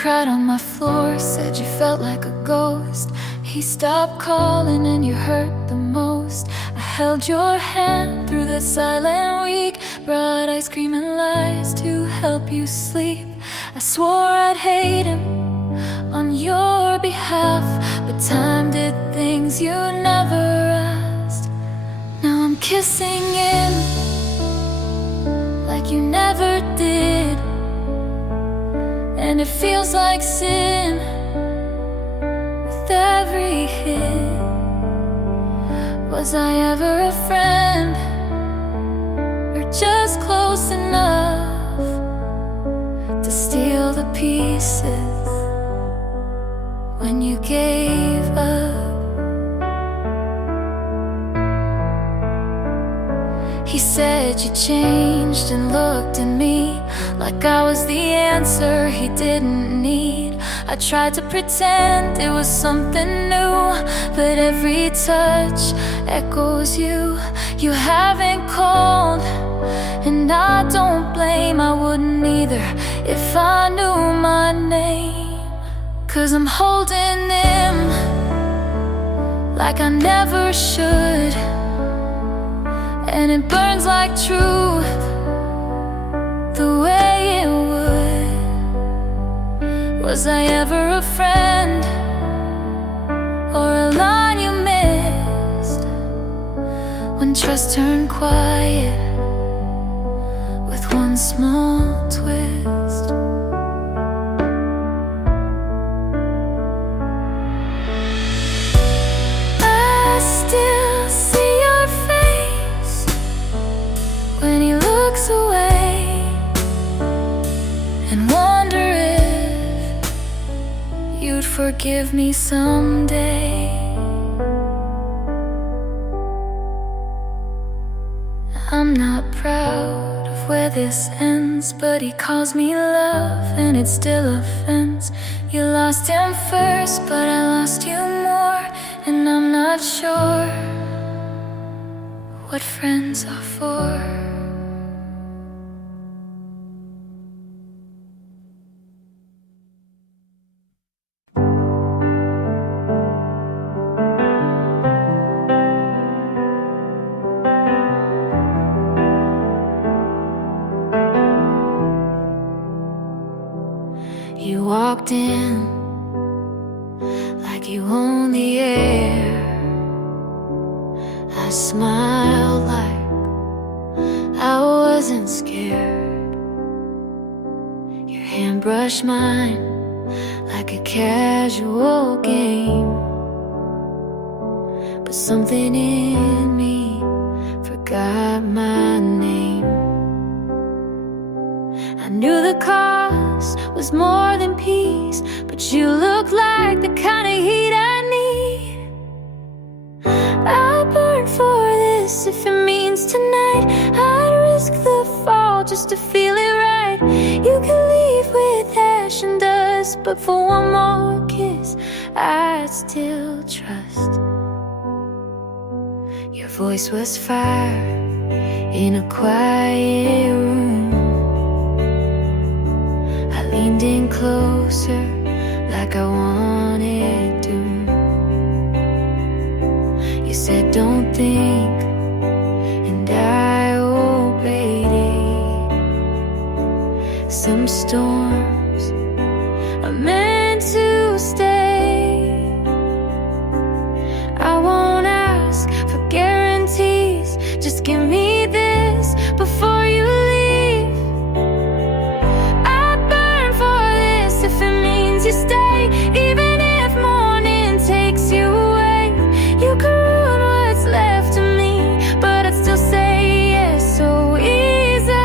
cried on my floor, said you felt like a ghost. He stopped calling and you hurt the most. I held your hand through the silent week, brought ice cream and lies to help you sleep. I swore I'd hate him on your behalf, but time did things you never asked. Now I'm kissing him like you never did, and it feels like sin with every hit. Was I ever a friend, or just close enough to steal the pieces when you gave up? He said you changed and looked at me like I was the answer he didn't need. I tried to pretend it was something new, but every touch echoes you. You haven't called, and I don't blame. I wouldn't either if I knew my name. 'Cause I'm holding him like I never should, and it burns like truth the way it would. Was I ever a friend, or a line you missed when trust turned quiet with one small twist? I still see your face when he looks away, and wonder if you'd forgive me someday. I'm not proud of where this ends, but he calls me love, and it's still offense. You lost him first, but I lost you more, and I'm not sure what friends are for. You walked in like you own the air. I smiled like I wasn't scared. Your hand brushed mine like a casual game, but something in me forgot my name. I knew the cost was more than peace, but you look like the kind of heat I need. I'll burn for this if it means tonight. I'd risk the fall just to feel it right. You can leave with ash and dust, but for one more kiss I'd still trust. Your voice was fire in a quiet room. Leaned in closer like I wanted to. You said don't think, and I obeyed it. Some storms are meant to stay. I won't ask for guarantees, just give me this before you leave. You stay, even if morning takes you away. You can ruin what's left of me, but I'd still say yes so easily.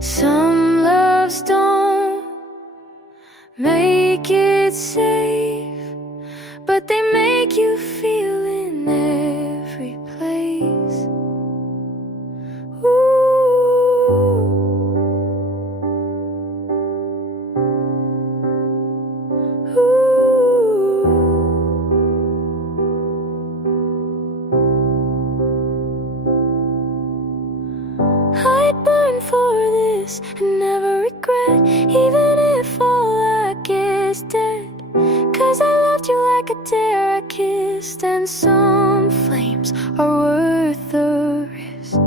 Some loves don't make it safe, but they make you feel in every place. Ooh. this and never regret, even if all I get is dead. 'Cause I loved you like a dare I kissed, and some flames are worth the risk.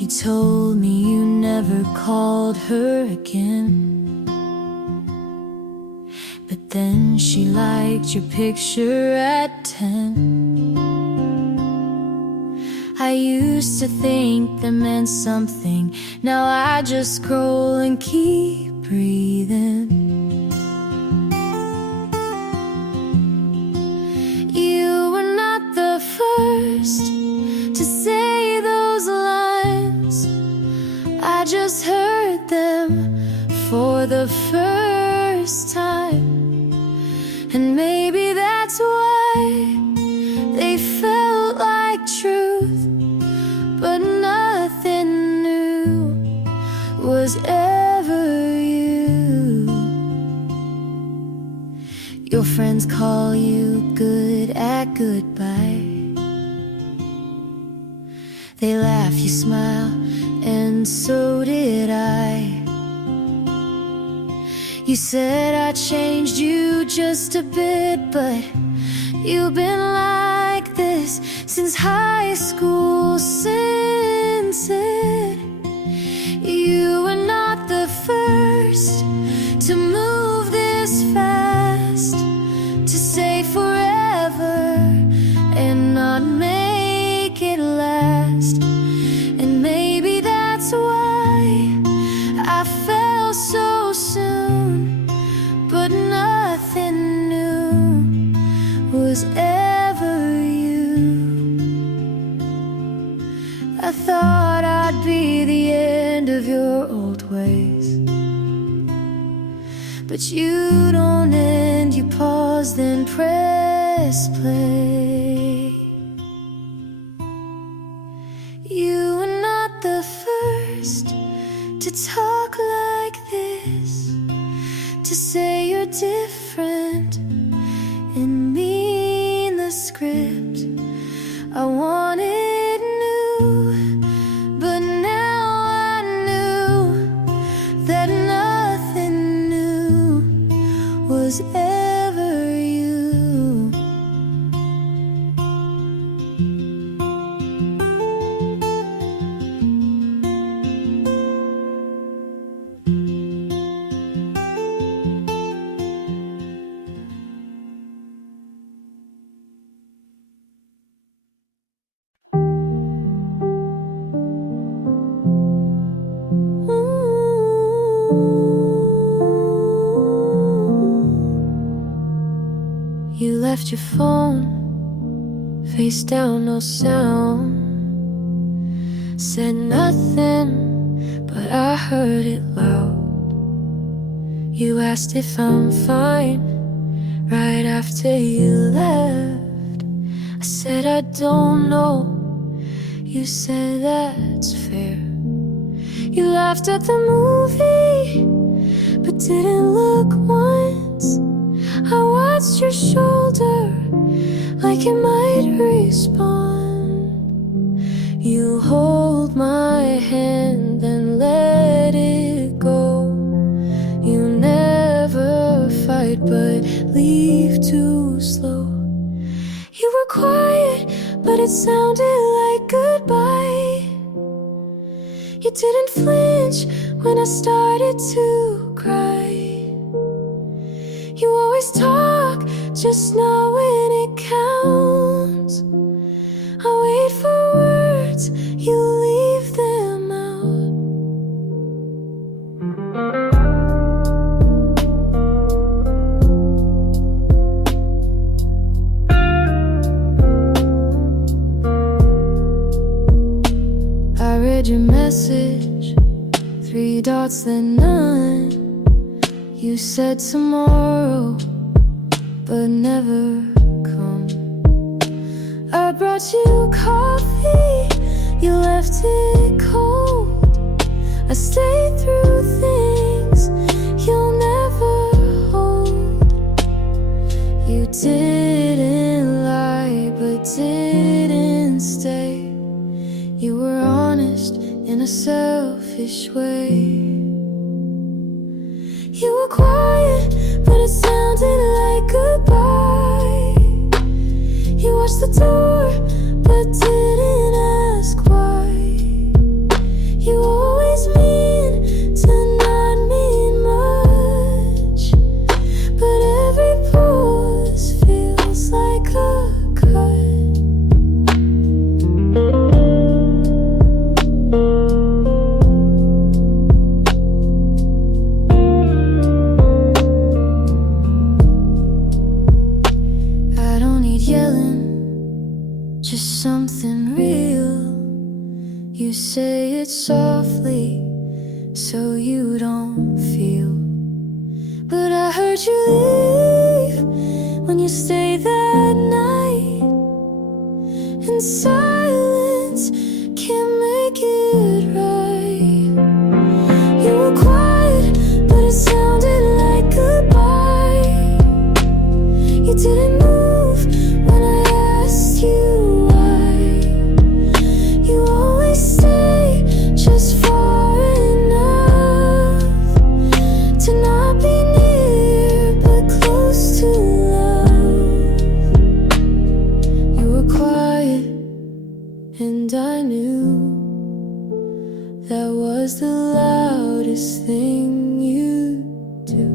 You told me you never called her again, but then she liked your picture at 10. I used to think that meant something, now I just scroll and keep breathing. You were not the first to say those lines, I just heard them for the first time. And maybe that's why they felt like truth, but nothing new was ever you. Your friends call you good at goodbye. They laugh, you smile, and so did I. You said I changed you just a bit, but you've been like this since high school. Since it, you were not the first to move this fast, to say forever and not make it last. And maybe that's why I fell so soon, but nothing new was ever you. I thought I'd be the end of your old ways, but you don't end, you pause, then press play. You were not the first to talk like this, to say you're different and mean the script. I wanted new, but now I knew that nothing new was ever you. You left your phone face down, no sound. Said nothing, but I heard it loud. You asked if I'm fine right after you left. I said I don't know. You said that's fair. You laughed at the movie, but didn't look once. I watched your shoulder like it might respond. You hold my hand and let it go. You never fight but leave too slow. You were quiet, but it sounded like goodbye. You didn't flinch when I started to cry. You always talk, just not when it counts. I wait for words, you leave them out. I read your message, 3 dots then none. You said tomorrow, but never come. Our brought you coffee, you left it cold. I stayed through things you'll never hold. You didn't lie, but didn't stay. You were honest in a selfish way. You were quiet, but it sounded like goodbye. You watched the door, but didn't ask why. You always mean to not mean much, but every pause feels like a cut. I don't need yelling, just something real. You say it softly so you don't feel, but I heard you leave when you stayed that night. And silence can't make it right. You were quiet, but it sounded like goodbye. You didn't move when I asked you why. You always stay just far enough to not be near, but close to love. You were quiet, and I knew that was the loudest thing you do.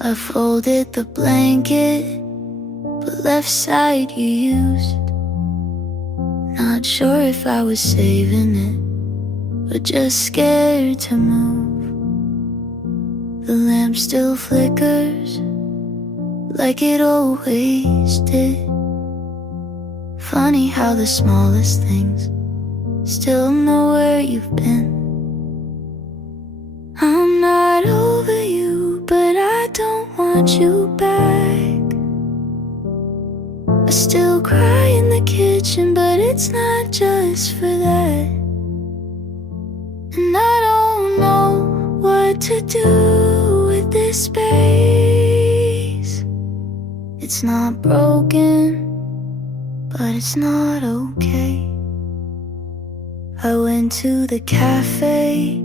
I folded the blanket, but left side you used. Not sure if I was saving it, but just scared to move. The lamp still flickers like it always did. Funny how the smallest things still know where you've been. I'm not over you, but I don't want you back. I still cry in the kitchen, but it's not just for that. And I don't know what to do with this space. It's not broken, but it's not okay. I went to the cafe,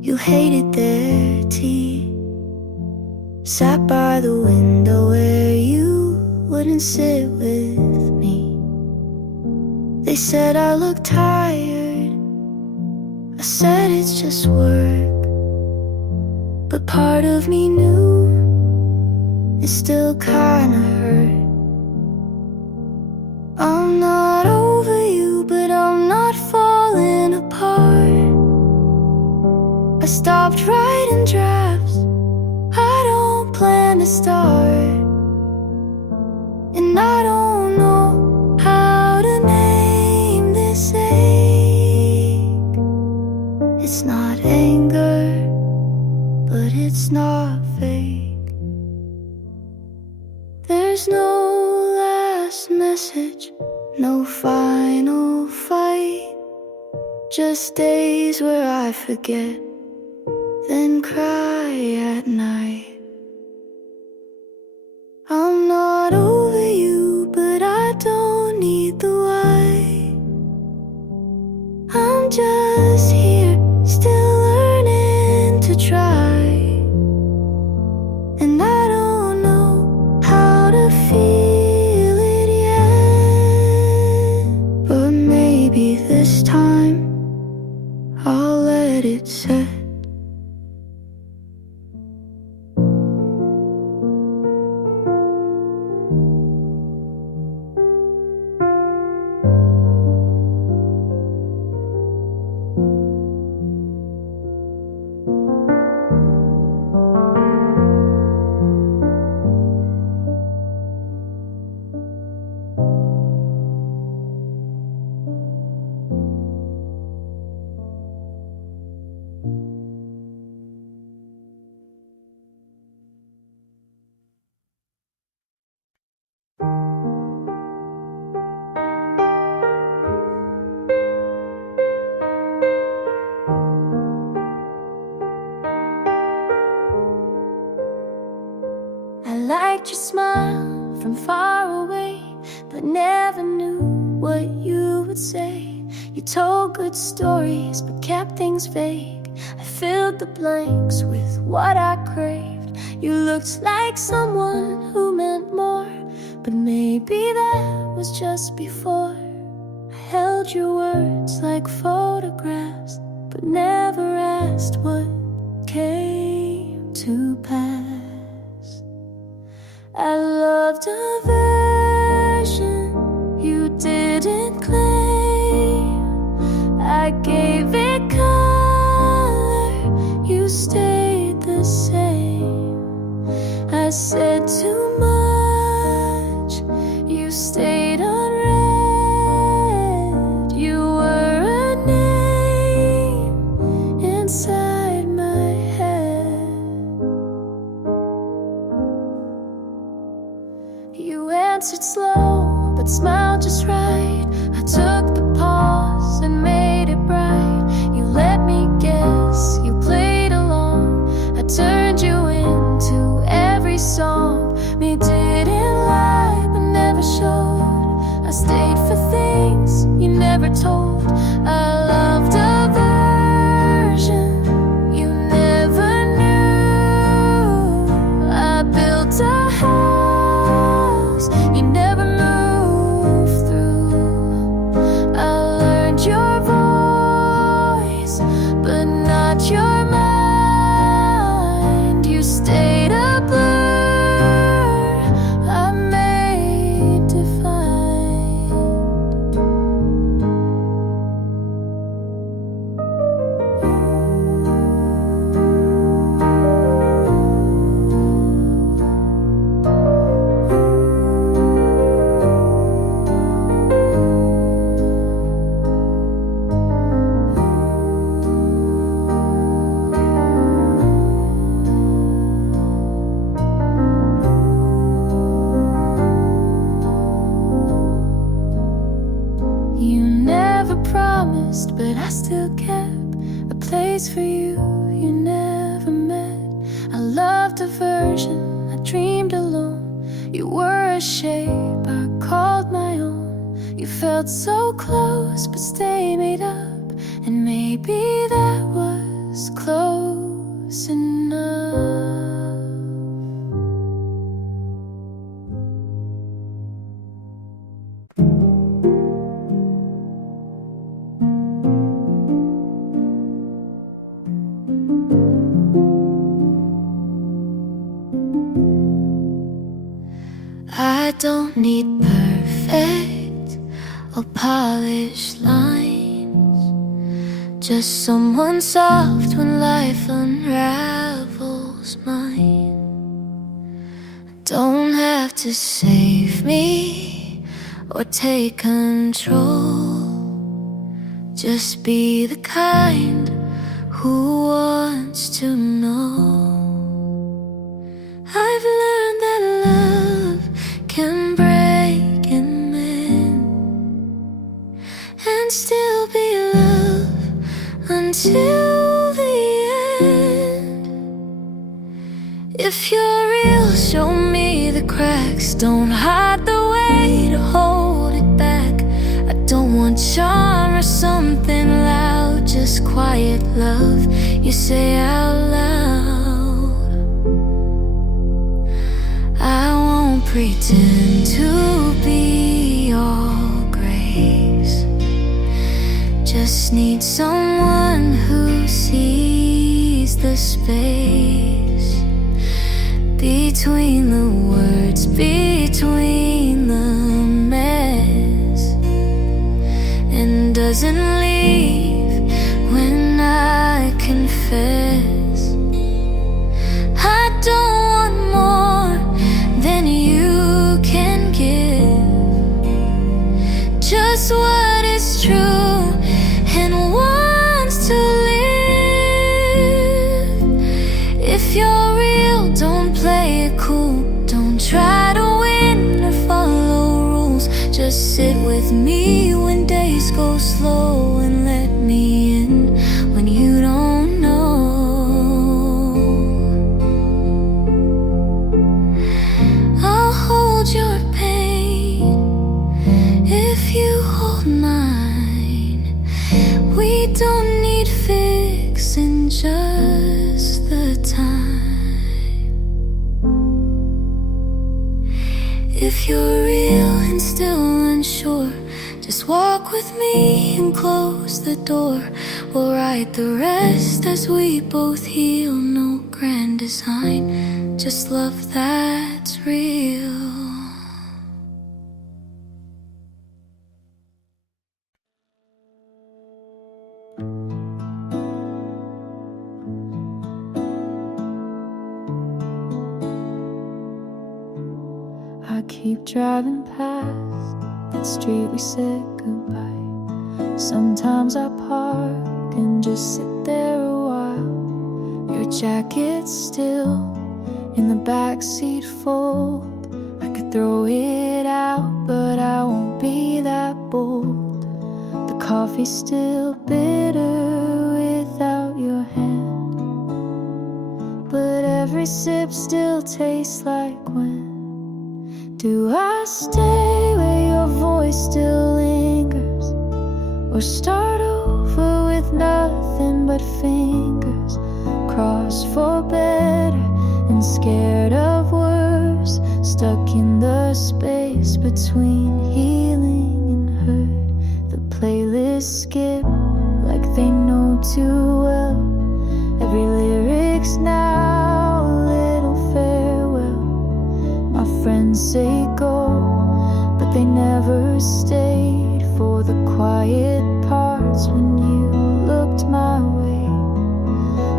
you hated their tea. Sat by the window where you wouldn't sit with me. They said I look tired, I said it's just work. But part of me knew it still kinda hurt. I'm not over you, but I'm not falling apart. I stopped writing drafts, I don't plan to start. And I don't know how to name this ache. It's not anger, but it's not fake. There's no last message, no final fight. Just days where I forget, then cry at night. I'm not over you, but I don't need the why. I'm just here, still learning to try. And I don't know how to feel it yet, but maybe this time I'll let it set. at your smile from far away, but never knew what you would say. You told good stories but kept things vague. I filled the blanks with what I craved. You looked like someone who meant more, but maybe that was just before. I held your words like photographs, but never asked what came to pass. I loved a version you didn't claim. I gave it color, you stayed the same. I said too much, you stayed unread. You were a name inside my head. You answered slow, but smiled just right. I took the pause and made it bright. You let me guess, you played along. I turned you into every song. Me didn't lie, but never showed. I stayed for things you never told. I loved a version you never knew. I built a house you never moved through. I learned your voice, but not your mind. You stayed a blur I made defined. You never promised, but I still kept a place for you you never met. I loved a version I dreamed alone. You were a shape I called my own. You felt so close, but stay made up, and maybe that was close enough. I don't need perfect or polished lines, just someone soft when life unravels mine. Don't have to save me or take control, just be the kind who wants to know. I've learned that love can break and mend, and still be love until the end. If you're real, show me the cracks. Don't hide the way to hold it back. I don't want charm or something loud, just quiet love you say out loud. I won't pretend to be all grace, just need someone who sees the space between the words, between the mess, and doesn't leave when I confess. I don't want more than you can give, just what is true and wants to live. If you're real, don't play it cool. Don't try to win or follow rules. Just sit with me when days go slow, and let me in when you don't know. don't need fixing, just the time. If you're real and still unsure, just walk with me and close the door. We'll write the rest as we both heal. No grand design, just love that's real. I keep driving past that street we said goodbye. Sometimes I park and just sit there a while. Your jacket's still in the backseat fold. I could throw it out, but I won't be that bold. The coffee's still bitter without your hand, but every sip still tastes like when. Do I stay where your voice still lingers, or start over with nothing but fingers, crossed for better and scared of worse, stuck in the space between healing and hurt? The playlists skip like they know too well. Every lyric's now a little farewell. My friends say go, but they never stayed for the quiet parts when you looked my way.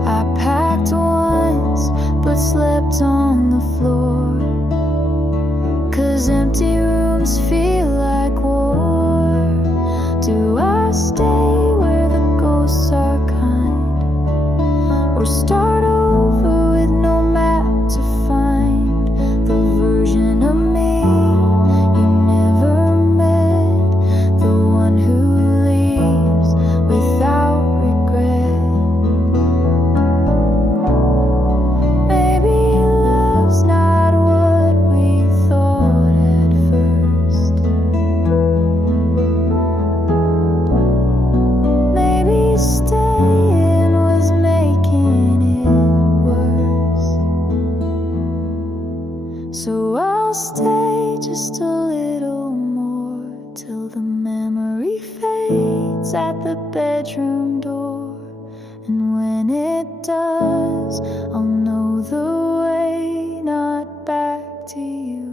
I packed once, but slept on the floor, 'cause empty rooms feel like war. Do I stay where the ghosts are kind, or start over with no map to find the version of me you never met, the one who leaves without regret? Maybe love's not what we thought at first. Maybe staying was making it worse. So I'll stay just a little more, till the memory fades at the bedroom door. And when it does, I'll know the way, not back to you,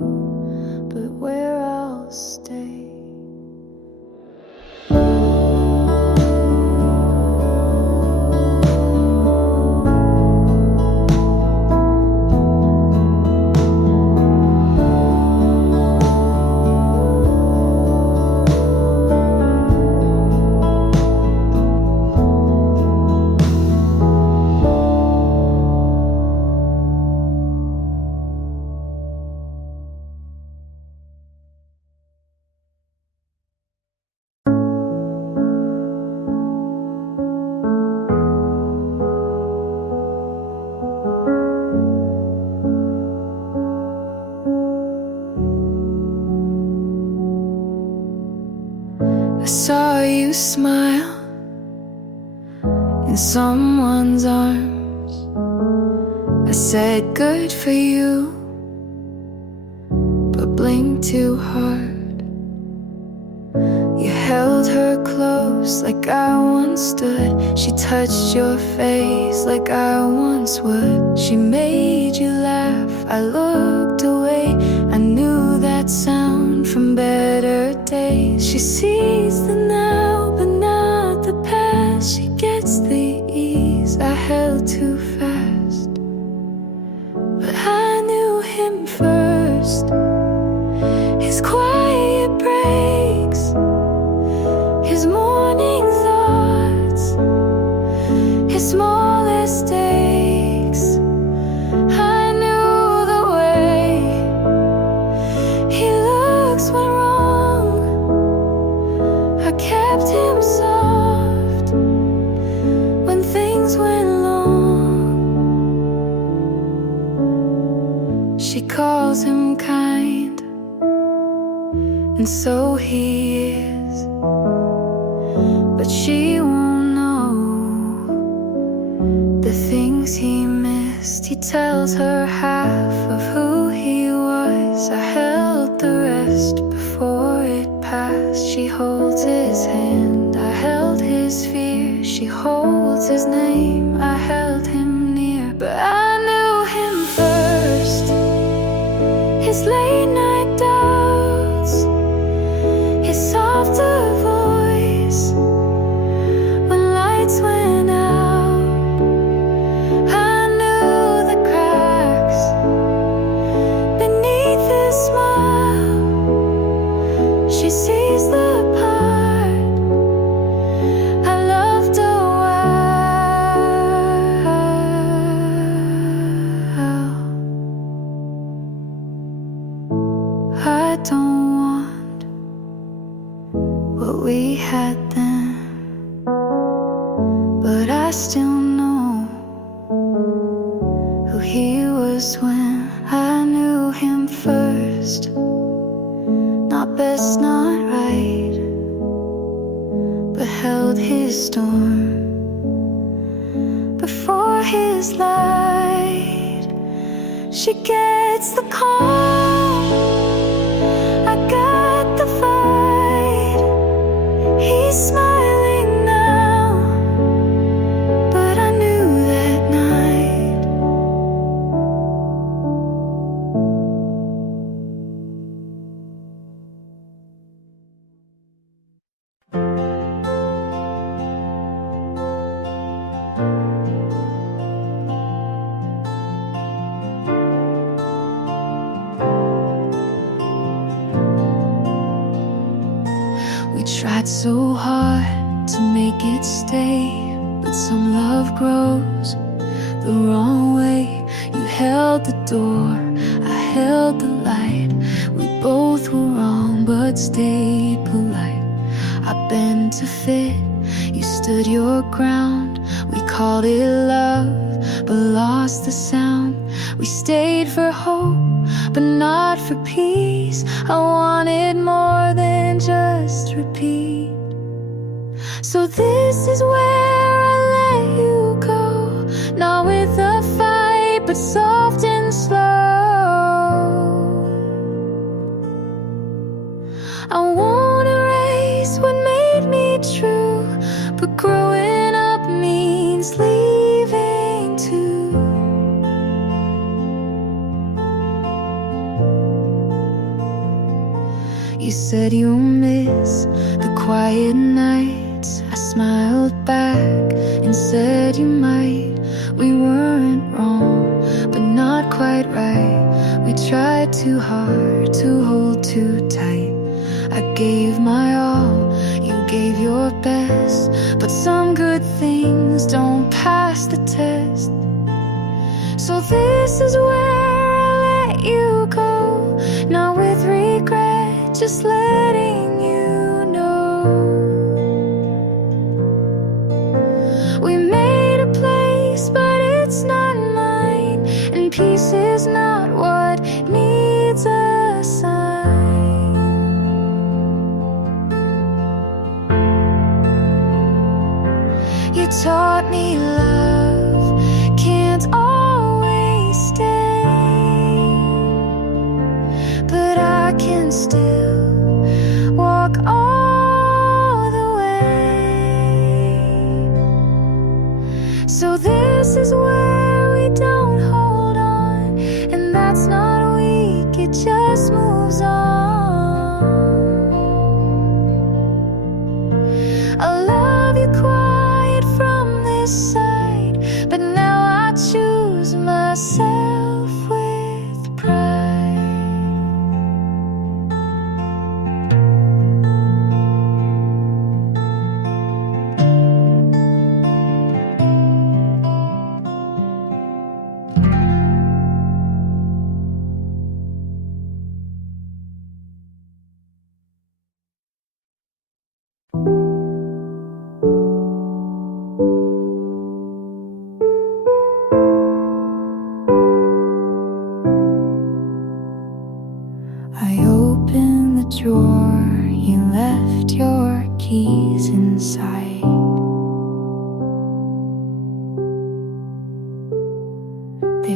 but where I'll stay. I saw you smile in someone's arms. I said good for you, but blinked too hard. You held her close like I once stood. She touched your face like I once would. She made you laugh, I looked away. I knew that sound from better days. She sees the now, but not the past. She gets the ease I held too fast, but I knew him first. His quiet breaks, his morning thoughts, his smallest aches. I knew the way he looks when wrong. I kept him soft when things went long. She calls him kind, and so he is, but she won't know tells her half of who he was. I held the rest before it passed. She holds his hand, I held his fear. She holds his name, I held him near. But I knew him first, his late night doubts, his softer voice when lights went out. I knew the cracks beneath his smile. She sees the part I loved a while. I don't want what we had then, but I still know who he was when I knew him first. Not best, not right, but held his storm before his light. She gets the calm, I got the fight. He's smiling now, but I knew that night. We tried so hard to make it stay, but some love grows the wrong way. You held the door, I held the light. We both were wrong, but stayed polite. I bent to fit, you stood your ground. We called it love, but lost the sound. We stayed for hope, but not for peace. I wanted more than just repeat. So this is where I let you go, not with a fight, but soft and slow. I won't erase what made me true, but growing up means leaving too. You said you'll miss the quiet nights. I smiled back and said you might. We weren't wrong, but not quite right. We tried too hard to hold too tight. I gave my all, you gave your best, but some good things don't pass the test. So this is where I let you go, not with regret, just letting you know. We made a place, but it's not mine, and peace is not what needs a sign. You taught me love can't always stay, but I can still walk all the way. So this is where we don't hold on, and that's not weak, it just moves on. I love you quiet from this side, but now I choose myself with pride.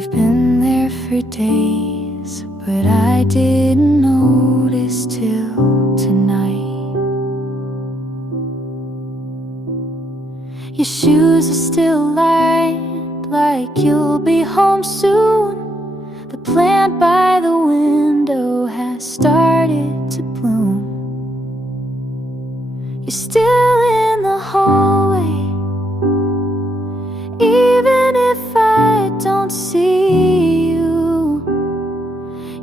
We've been there for days, but I didn't notice till tonight. Your shoes are still lined, like you'll be home soon. The plant by the window has started to bloom. You're still in the hallway, even if I don't see you.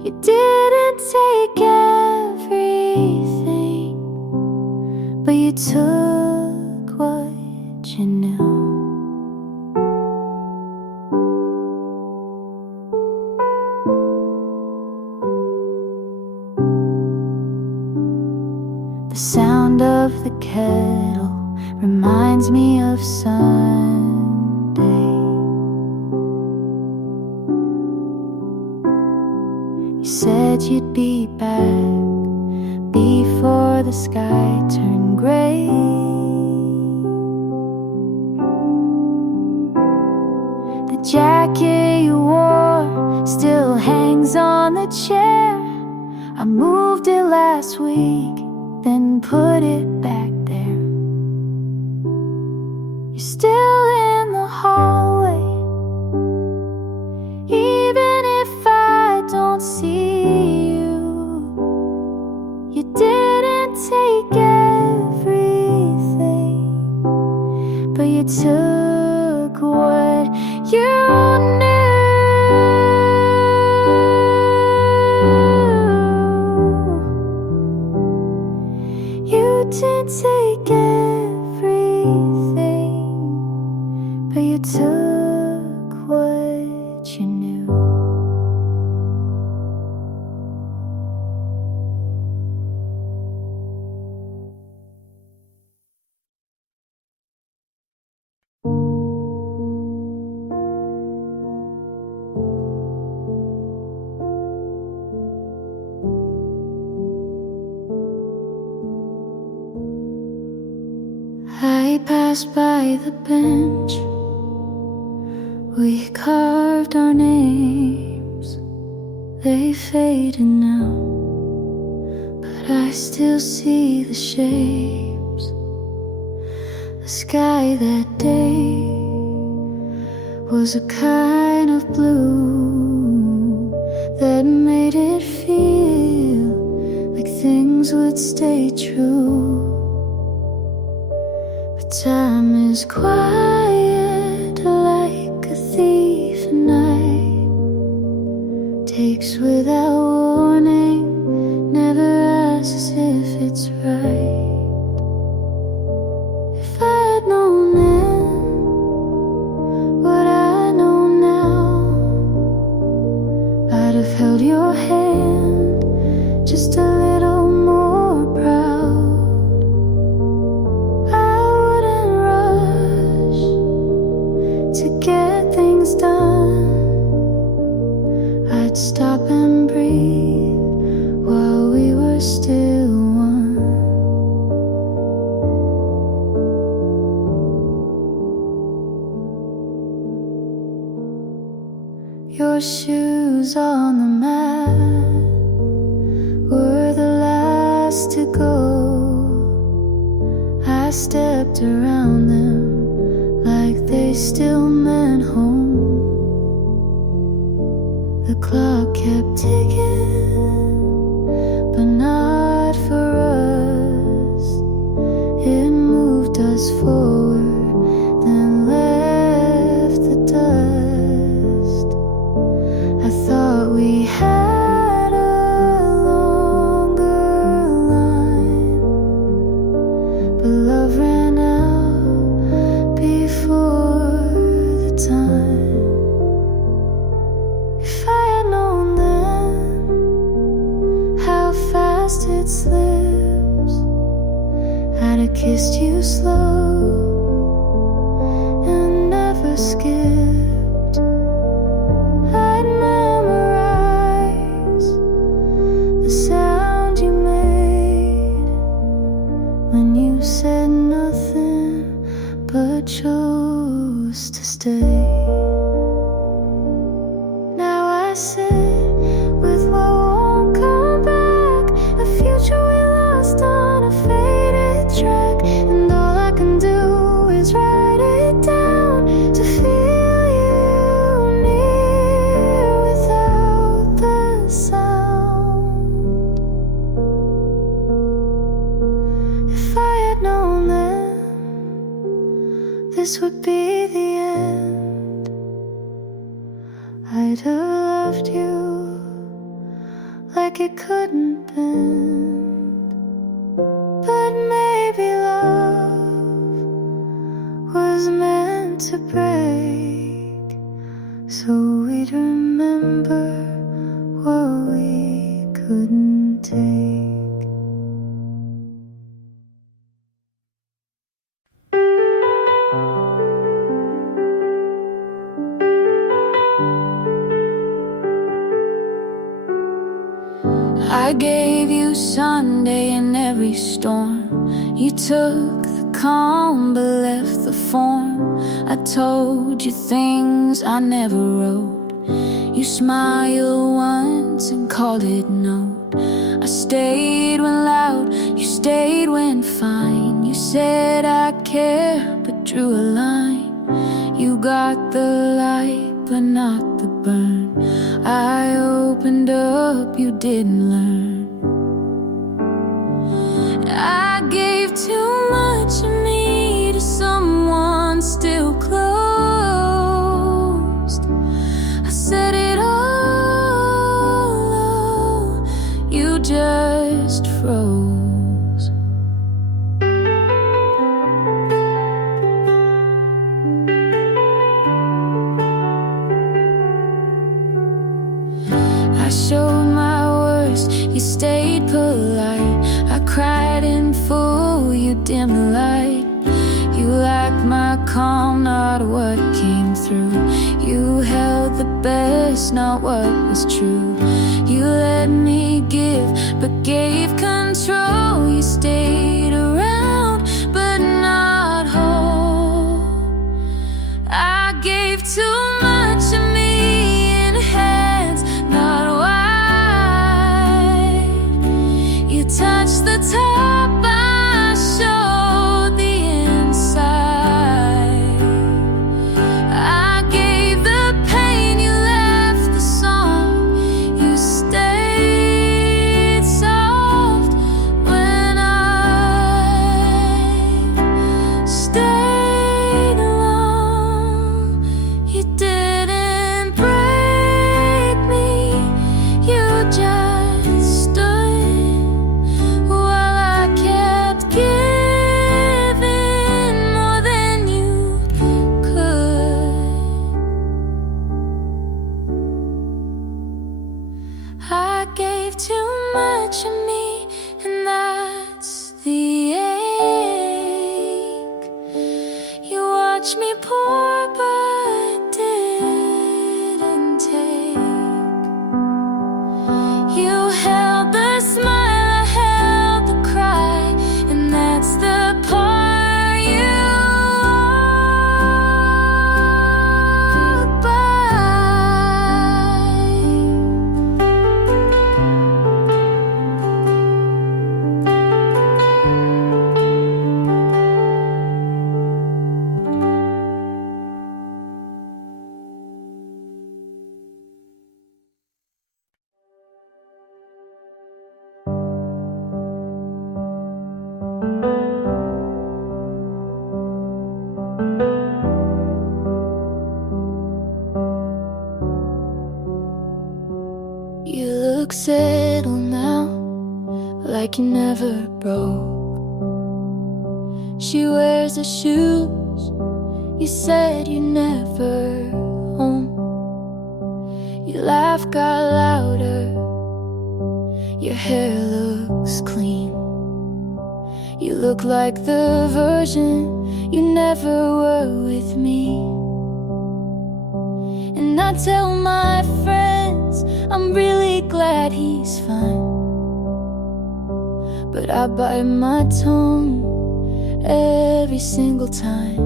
You didn't take everything, but you took what you knew. The sound of the kettle reminds me of Sunday. You said you'd be back before the sky turned gray. The jacket you wore still hangs on the chair. I moved it last week, then put it back there. You're still in the hallway, even if I don't see you. You didn't take everything, but you took what you knew. You didn't take everything, but you took what you knew. I passed by the bench, we carved our names. They faded now, but I still see the shapes. The sky that day was a kind of blue that made it feel like things would stay true. Time is quiet like a thief at night, takes without warning, never asks if it's right. If I had known then what I know now, I'd have held your hand just a little more proud. To get things done, I'd stop and breathe while we were still one. Your shoes on the mat were the last to go. I stepped around them like they still meant home. The clock kept ticking, but not for us. It moved us forward, then left the dust. I thought we had a longer line, but love ran out before the time. If I had known then how fast it slips, I'd have kissed you slow and never skipped. I'd memorize the sound you made when you said nothing but chose to stay. this would be the end. I'd have loved you like it couldn't bend. But maybe love was meant to break, so we'd remember what we couldn't take. I gave you Sunday in every storm. You took the calm but left the form. I told you things I never wrote. You smiled once and called it note. I stayed when loud, you stayed when fine. You said I care but drew a line. You got the light but not the burn. I opened up, you didn't learn. I gave too much of me to someone still closed. I said it all, you just froze. I showed my worst, you stayed polite. I cried in full, you dimmed the light. You liked my calm, not what came through. You held the best, not what was true. You let me give, but gave control. You stayed around, but not whole. I gave too much of me in hands not wide. You touched the top, I showed the inside. I gave the pain, you left the song. You stayed soft when I stayed alone. You didn't break me, you just stood while I kept giving more than you could. I gave too much of me, and that's the ache. You watched me pour but didn't take. You held the smile, I held the cry, and that's the part you walk by. You look settled now, like you never broke. She wears the shoes you said you never own. Your laugh got louder, your hair looks clean. You look like the version you never were with me. And I tell my friends I'm really glad he's fine, but I bite my tongue every single time.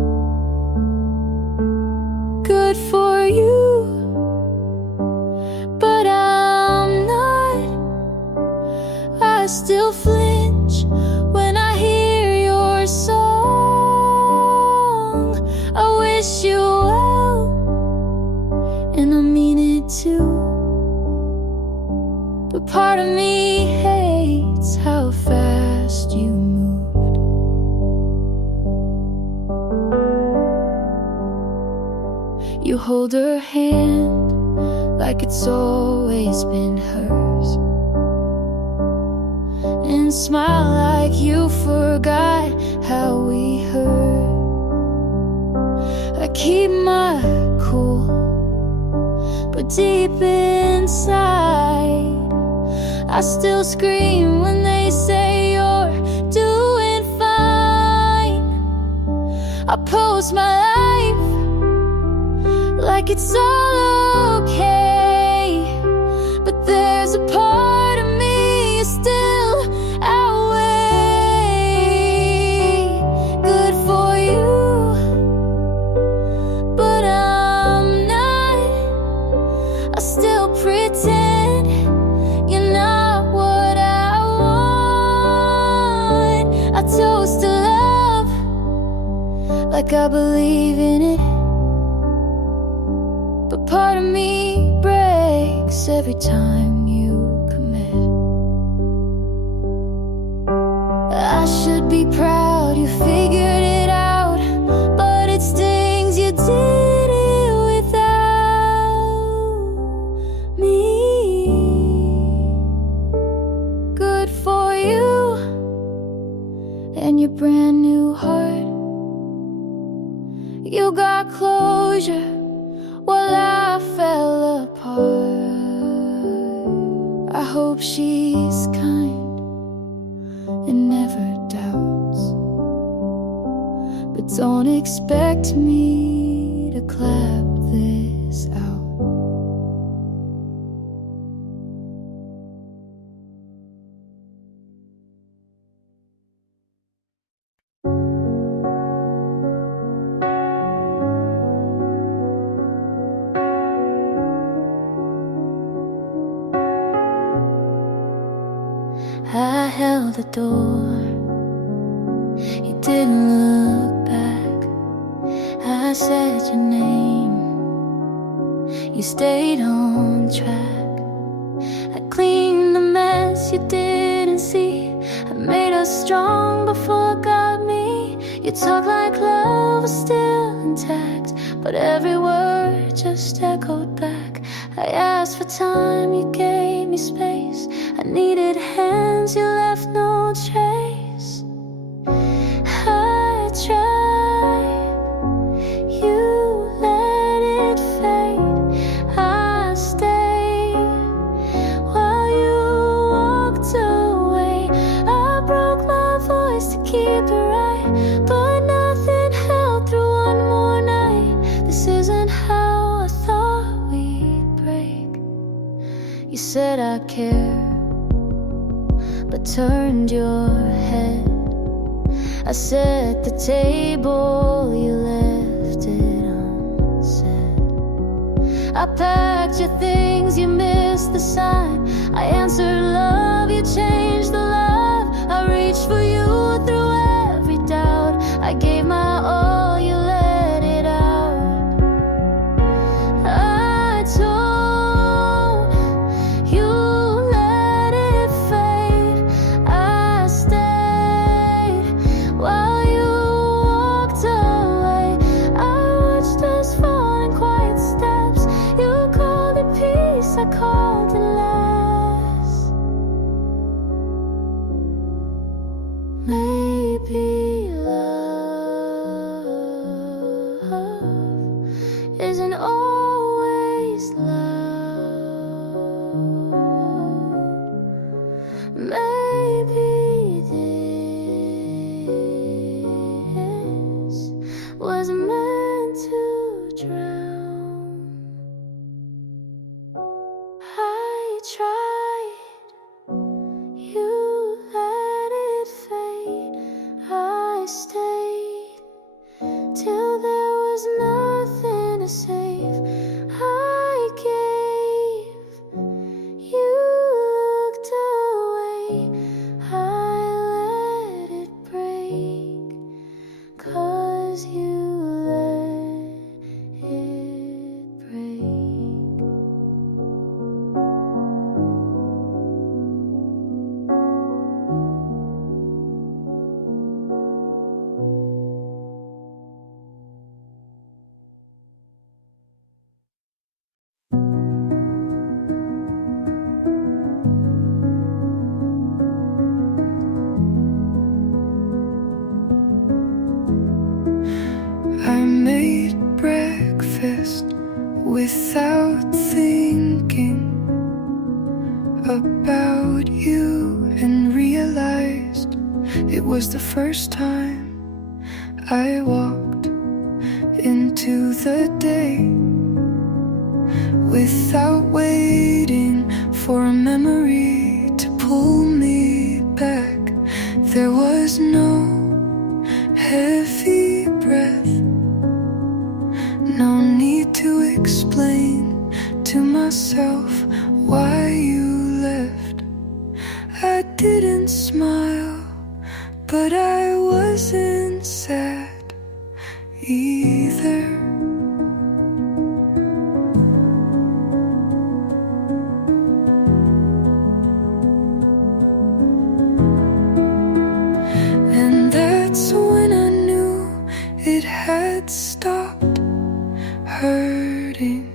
Good for you, but I'm not. I still flinch when I hear your song. I wish you well, and I mean it too. But part of me hates how fast you moved. You hold her hand like it's always been hers, and smile like you forgot how we hurt. I keep my cool, but deep inside I still scream when they say you're doing fine. I post my life like it's all okay, but there's a part of me still outweigh. Good for you, but I'm not. I still pretend you're not what I want. I toast to love like I believe in it, but part of me breaks every time you commit. I should be proud you figured it out, but it stings you did it without me. Good for you and your brand new heart. You got closure while I fell apart. I hope she's kind and never doubts, but don't expect me to clap this out. I held the door, you didn't look back. I said your name, you stayed on track. I cleaned the mess you didn't see. I made us strong before it got me. You talk like love was still intact, but every word just echoed back. I asked for time, you gave me space. I needed hands, you left no trace. I tried, you let it fade. I stayed while you walked away. I broke my voice to keep it right, but nothing held through one more night. This isn't how I thought we'd break. You said I care, but turned your head. I set the table, you left it unsaid. I packed your things, you missed the sign. I answered love, you changed the love. I reached for you through every doubt. I gave my all, you let it out. I told you let it fade. I stayed while you walked away. I watched us fall in quiet steps. You called it peace, I called it less. Maybe love isn't always loud. Maybe this was meant to drown. I tried, you let it fade. I stayed till there was nothing to save. I gave, you looked away. I let it break, 'cause you let it break. into the day without waiting for a memory to pull me back. There was no heavy breath, no need to explain to myself why you left. I didn't smile, but I wasn't sad either. And that's when I knew it had stopped hurting.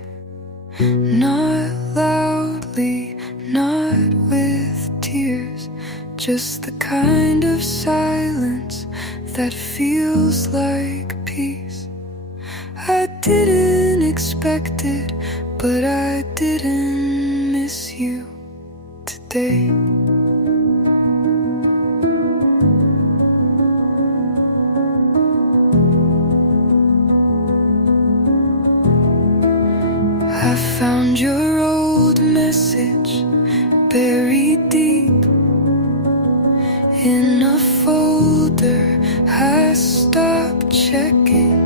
Not loudly, not with tears, just the kind of silence that feels like peace. I didn't expect it, but I didn't miss you today. I found your old message buried deep in a folder. I stopped checking.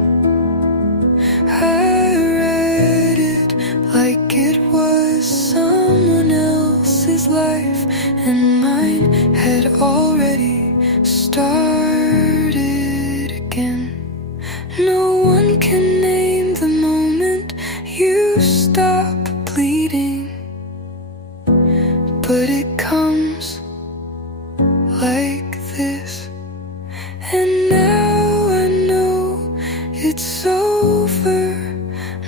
I read it like it was someone else's life, and mine had already started again. No one can name the moment you stop bleeding, but it comes like this. And now I know it's over,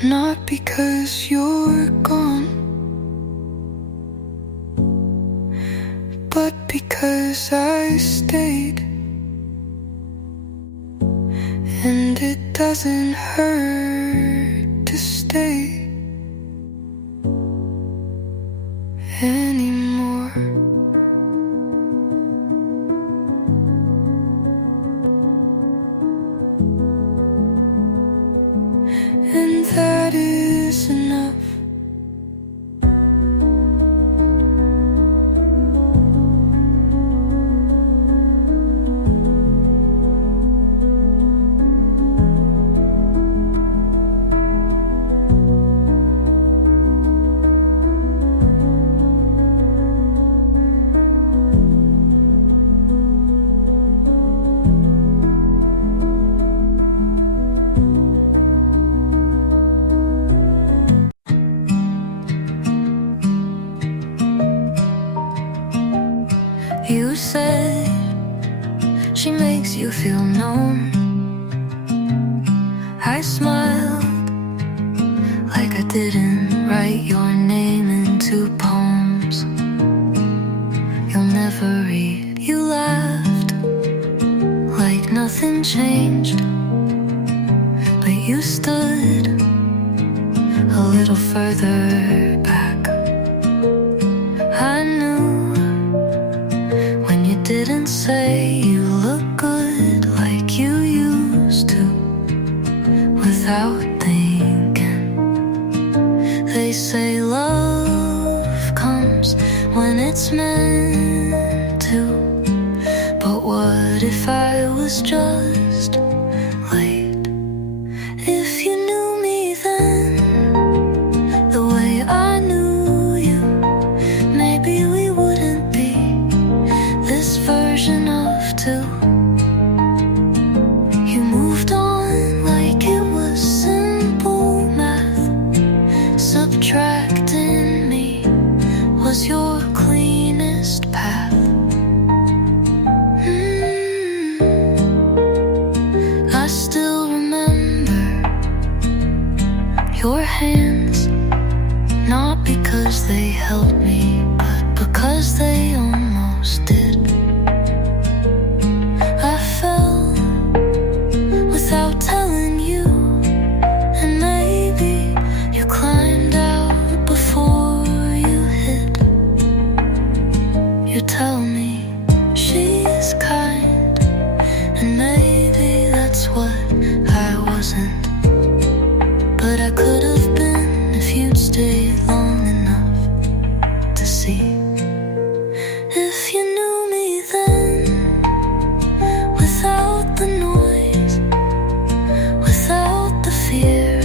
not because you're gone, but because I stayed. And it doesn't hurt to stay anymore. And that is enough. You said she makes you feel known. I smiled like I didn't write your name into poems you'll never read. You laughed like nothing changed, but you stood a little further back. I knew didn't say you look good like you used to, without thinking. They say love comes when it's meant to, but what if I was just late? If you knew me then, the way I knew you, maybe we wouldn't be this version of two. You moved on like it was simple math. Subtracting me was your cleanest path. I still remember your hands, not because they helped me, but because they almost did. I fell without telling you, and maybe you climbed out before you hit. You tell me she's kind, and maybe that's what I wasn't. what I could have been if you'd stayed long enough to see. If you knew me then, without the noise, without the fear,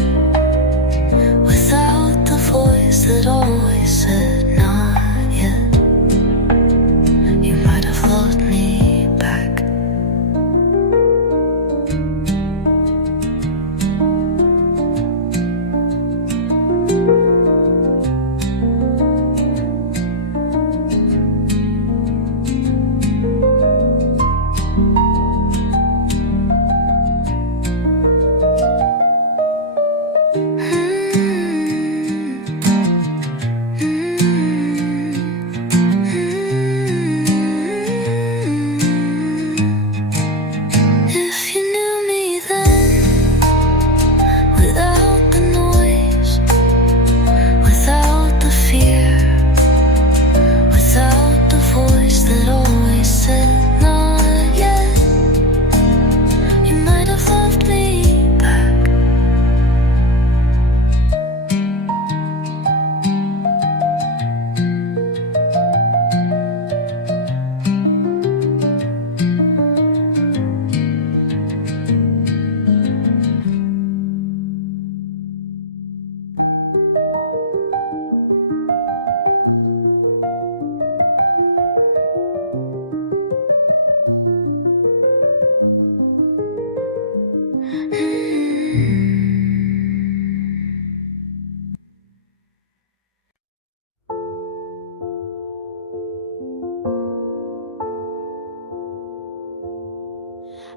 without the voice that always said not yet, you might have loved me back.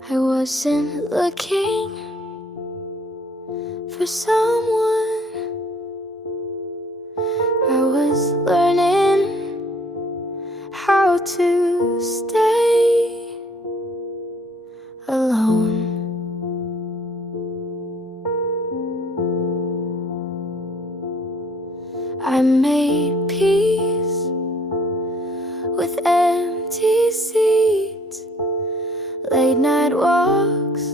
I wasn't looking for someone. I was learning how to stay alone. I made peace with empty seats, late night walks,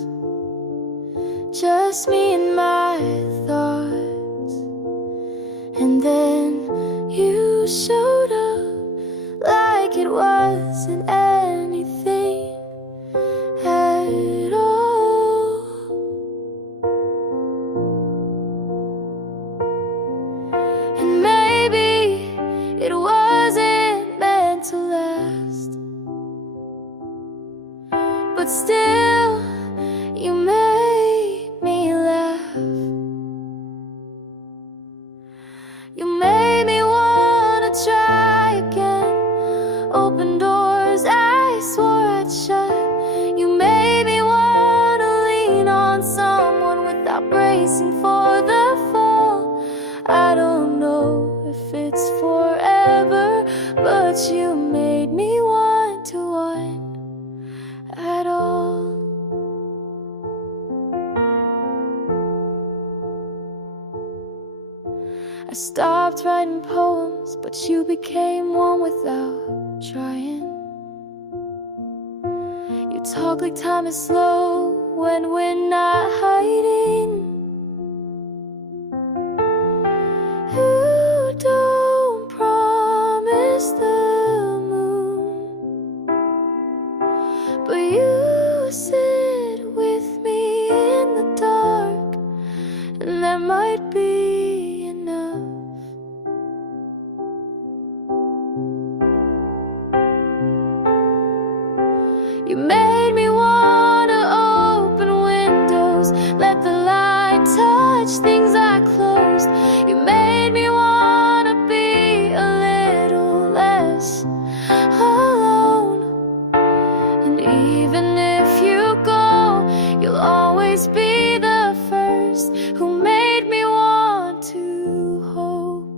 just me and my thoughts. And then you showed up like it wasn't anything at all. And maybe it wasn't meant to last, but still, you made me laugh. You made me wanna try again, open doors I swore I'd shut. You made me wanna lean on someone without bracing for the fall. I don't know if it's forever, but you made me want to want at all. I stopped writing poems, but you became one without trying. You talk like time is slow when we're not hiding. You don't promise the moon, but you sit with me in the dark, and that might be enough. You made me wanna open windows, let the light touch things I closed. You made me wanna be a little less alone. And even if you go, you'll always be the first who made me want to hope.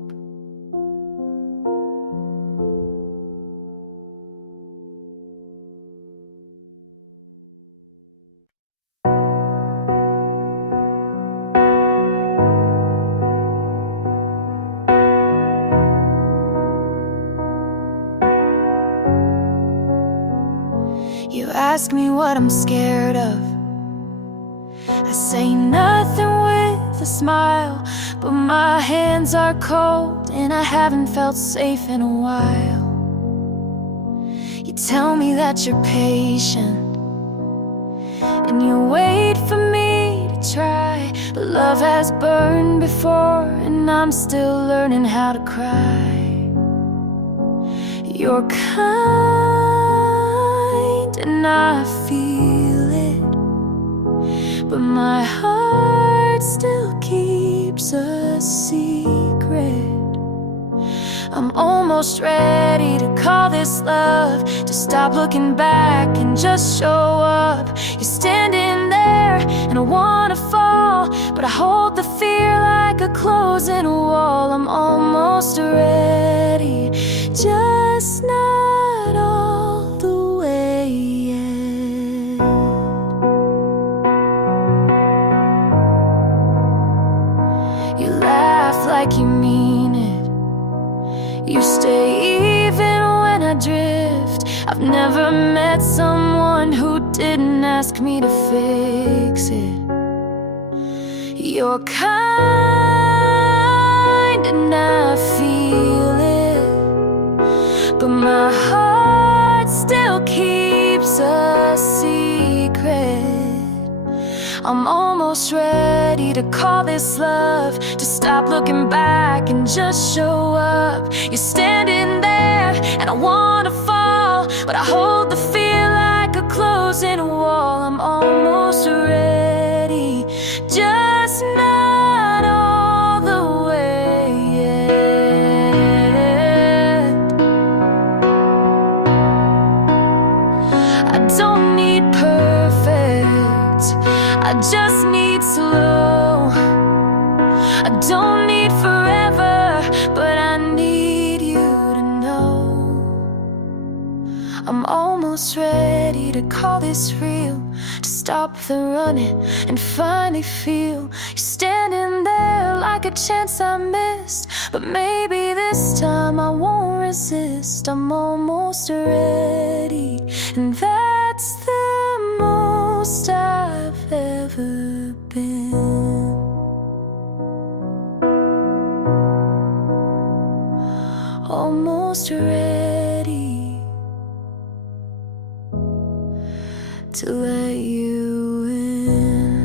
You ask me what I'm scared of, I say nothing with a smile. but my hands are cold and I haven't felt safe in a while. You tell me that you're patient and you wait for me to try, but love has burned before and I'm still learning how to cry. You're kind and I feel it, but my heart still keeps a secret. I'm almost ready to call this love, to stop looking back and just show up. You're standing there and I wanna fall, but I hold the fear like a closing wall. I'm almost ready, just not all the way yet. You laugh like you mean it, you stay even when I drift. I've never met someone who didn't ask me to fix it. You're kind and I feel it, but my heart still keeps a secret. I'm almost ready to call this love, to stop looking back and just show up. You're standing there and I wanna fall, but I hold the fear like a closing wall. I'm almost ready, just not all the way yet. I don't need perfect, I just need slow. I don't need forever, but I need you to know. I'm almost ready to call this real, to stop the running and finally feel you standing there like a chance I missed. But maybe this time I won't resist. I'm almost ready, and that's the most I've ever been. Almost ready to let you in.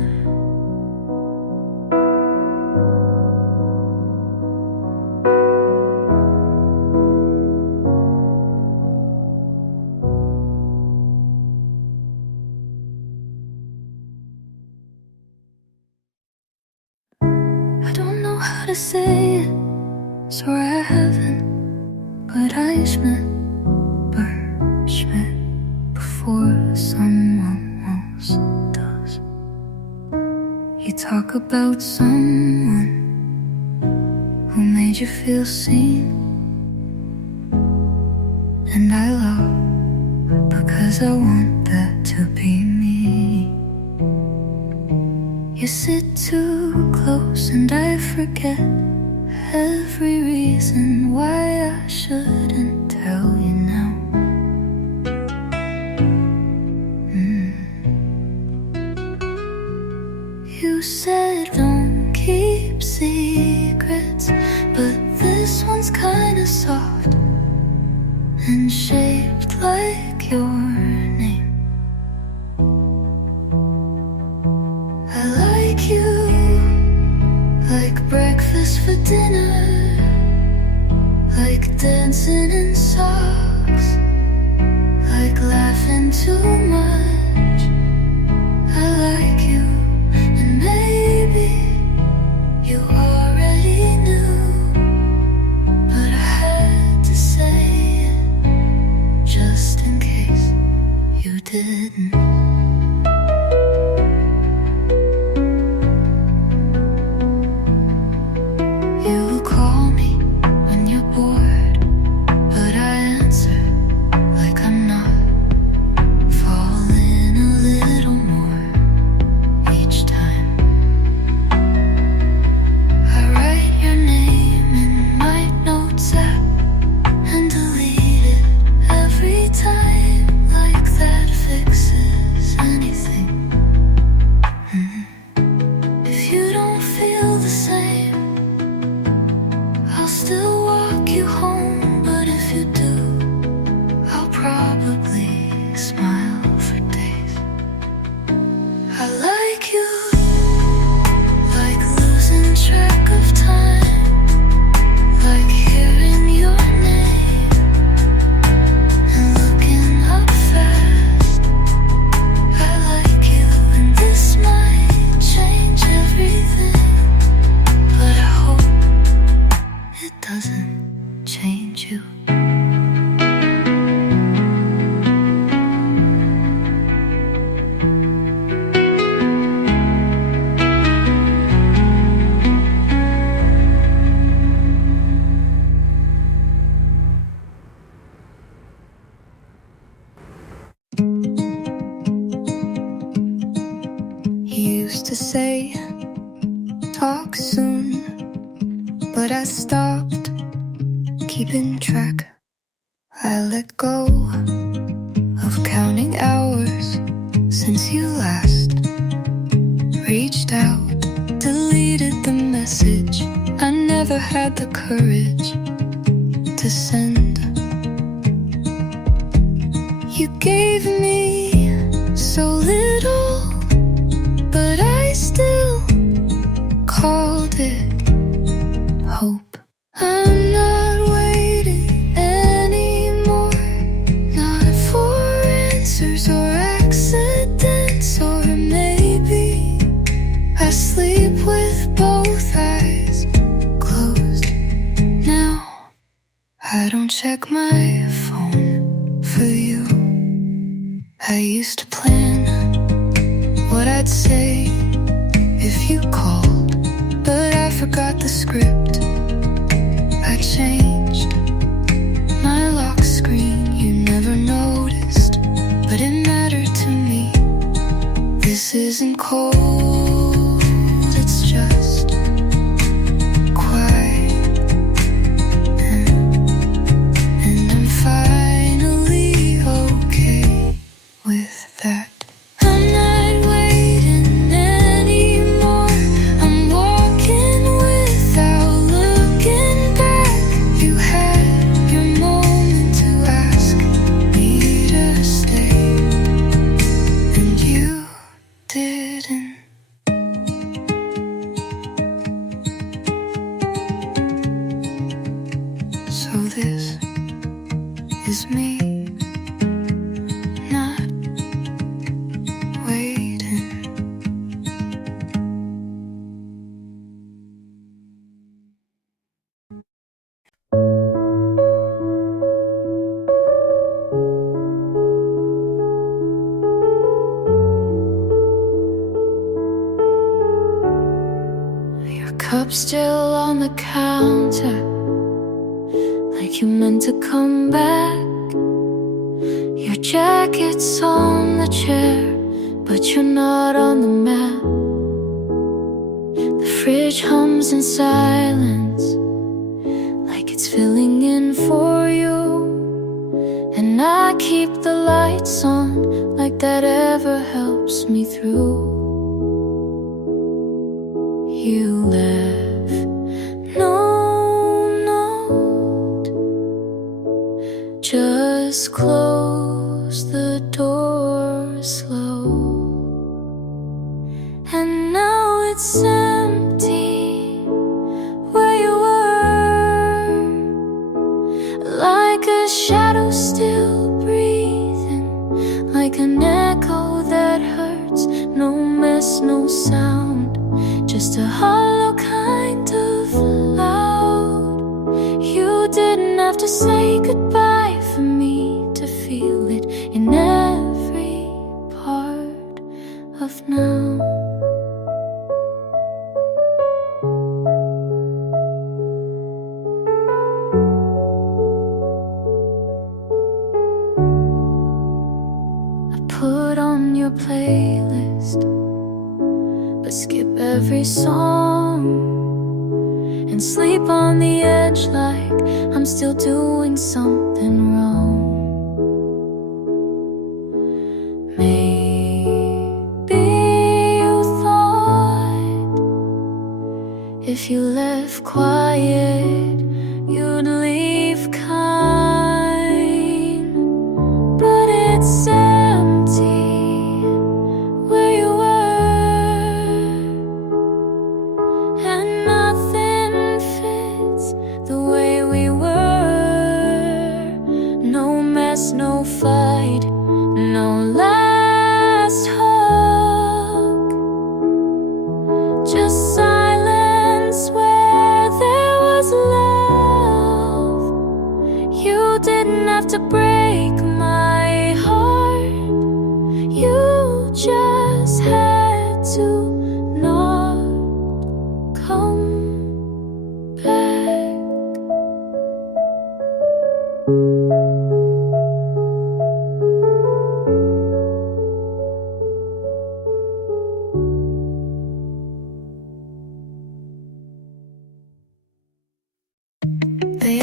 I don't know how to say it, so I haven't, but I Schmidt before someone else does. You talk about someone who made you feel seen, and I love because I want that to be me. You sit too close and I forget every reason why I shouldn't tell you now. You said don't keep secrets, but this one's kinda soft and shaped like your name. I like you like breakfast for dinner, like dancing in socks. talk soon, but I stopped keeping track. I let go of counting hours since you last reached out, deleted the message I never had the courage to send. You gave me so little, but I still called it hope. I'm not waiting anymore, not for answers or accidents, or maybe I sleep with both eyes closed now. I don't check my phone for you. I used to plan what I'd say if you called, but I forgot the script. I changed my lock screen, you never noticed, but it mattered to me. This isn't cold, it's just quiet, and I'm finally okay with that. I'm not waiting anymore, I'm walking without looking back. You had your moment to ask me to stay, and you didn't. So this is me not waiting. Your cup still on the counter, like you meant to come back. Your jacket's on the chair, but you're not on the map. The fridge hums in silence, like it's filling in for you. And I keep the lights on, like that ever helps me through. You left no note, just close the door slow. And now it's empty where you were, like a shadow still breathing, like an echo that hurts. No mess, no sound, just a hollow kind of loud. You didn't have to say goodbye for me to feel it in every part of now. I put on your playlist, but skip every song and sleep on the edge like I'm still doing something wrong. Maybe you thought if you left quiet, you'd leave kind, but it's empty where you were, and nothing fits the way we were. No mess, no fight, no last hug, just silence where there was love. You didn't have to break my heart, you just had to not come back.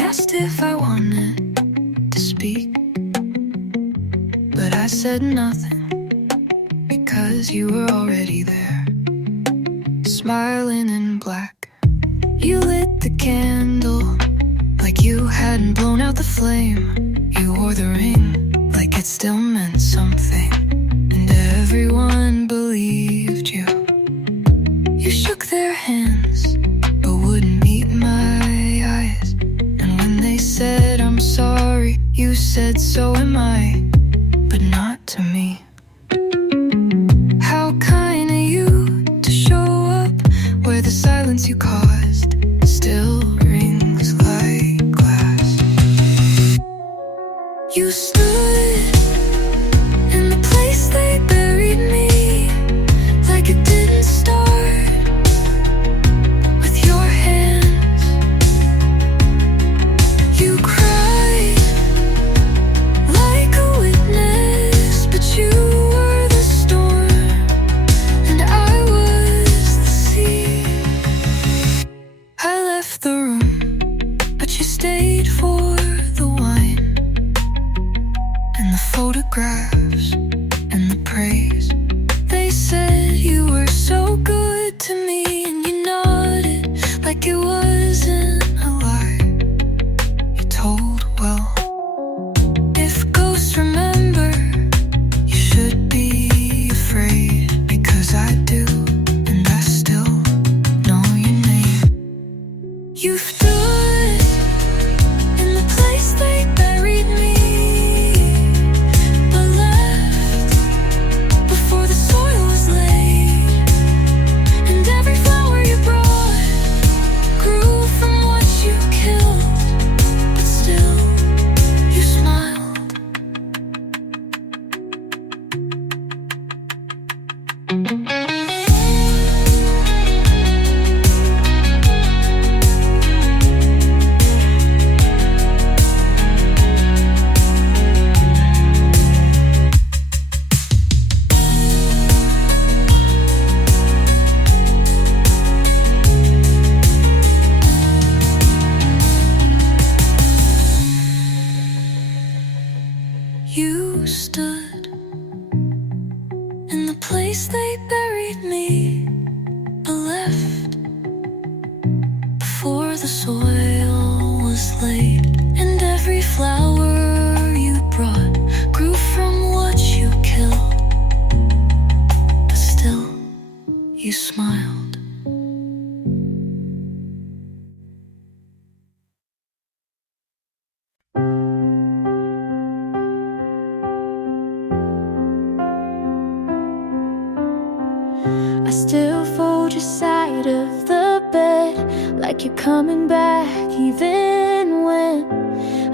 asked if I wanted to speak, but I said nothing because you were already there, smiling in black. You lit the candle like you hadn't blown out the flame. You wore the ring like it still meant something, and everyone believed you. You shook their hands but wouldn't meet my eyes, and when they said I'm sorry, you said so am I, but not to me. How kind of you to show up where the silence you caused still rings like glass. You stood in the place they buried me, like it didn't start with your hands. You cried like a witness, but you were the storm and I was the sea. I left the room, but you stayed for the wine and the photographs and the praise. They said you were so good to me, and you nodded like it wasn't a lie. You told well. If ghosts remember, you should be afraid, because I do, and I still know your name. You stood in the place they buried me, but left before the soil was laid, and every flower you brought grew from what you killed, but still you smiled. You stood in the place they buried me, but left before the soil was laid, and every flower you brought grew from what you killed, but still you smiled. I still fold your side of the bed like you're coming back, even when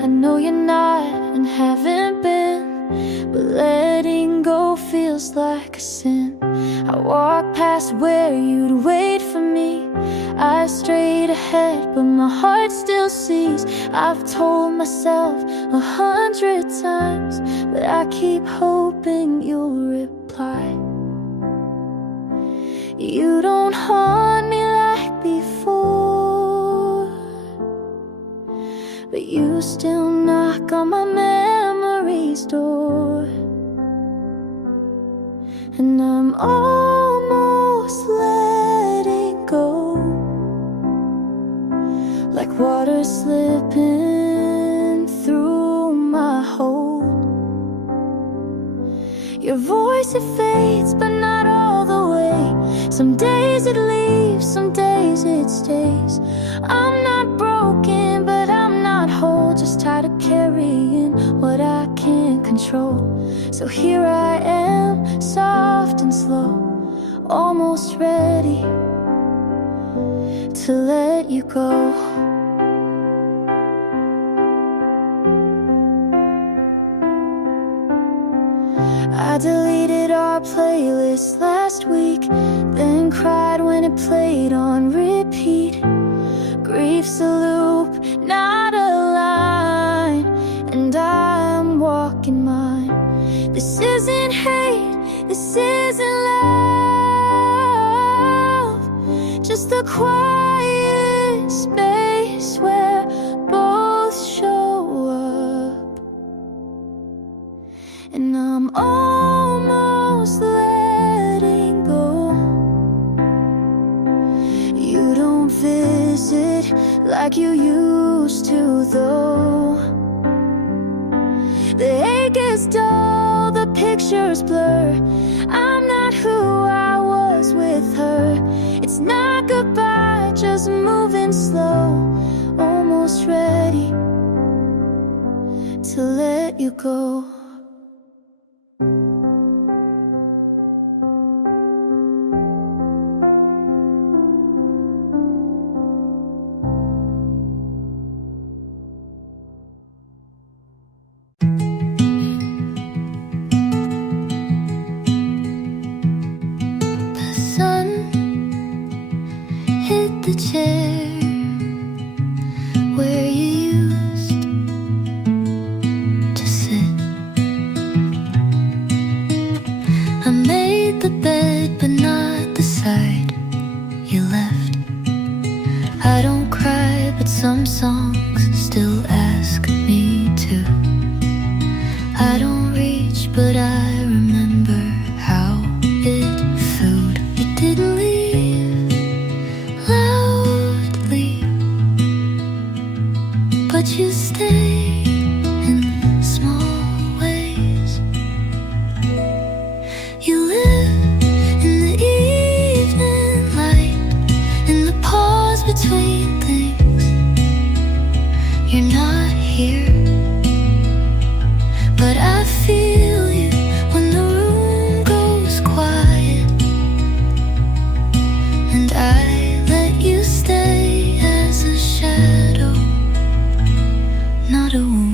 I know you're not and haven't been. But letting go feels like a sin. I walk past where you'd wait for me, eyes straight ahead, but my heart still sees. I've told myself 100 times, but I keep hoping you'll reply. You don't haunt me like before, but you still knock on my memory's door, and I'm almost letting go, like water slipping through my hole. Your voice, it fades, but not all the way. Some days it leaves, some days it stays. I'm not broken, but I'm not whole, just tired of carrying what I can't control. So here I am, soft and slow, almost ready to let you go. I deleted our playlist last week, then cried when it played on repeat. Grief's a loop, not a line, and I'm walking mine. This isn't hate, this isn't love, just a quiet space where both don't visit like you used to though. The ache is dull, the pictures blur. I'm not who I was with her. It's not goodbye, just moving slow. Almost ready to let you go. The chair where you used to sit. I made the bed but not the side you left. I don't cry but some songs still ask me to. I don't reach but I remember how it felt. You didn't leave but you stay in small ways. You live in the evening light, in the pause between things. You're not here, but I feel you when the room goes quiet, and I let you stay as a shadow, not a wound.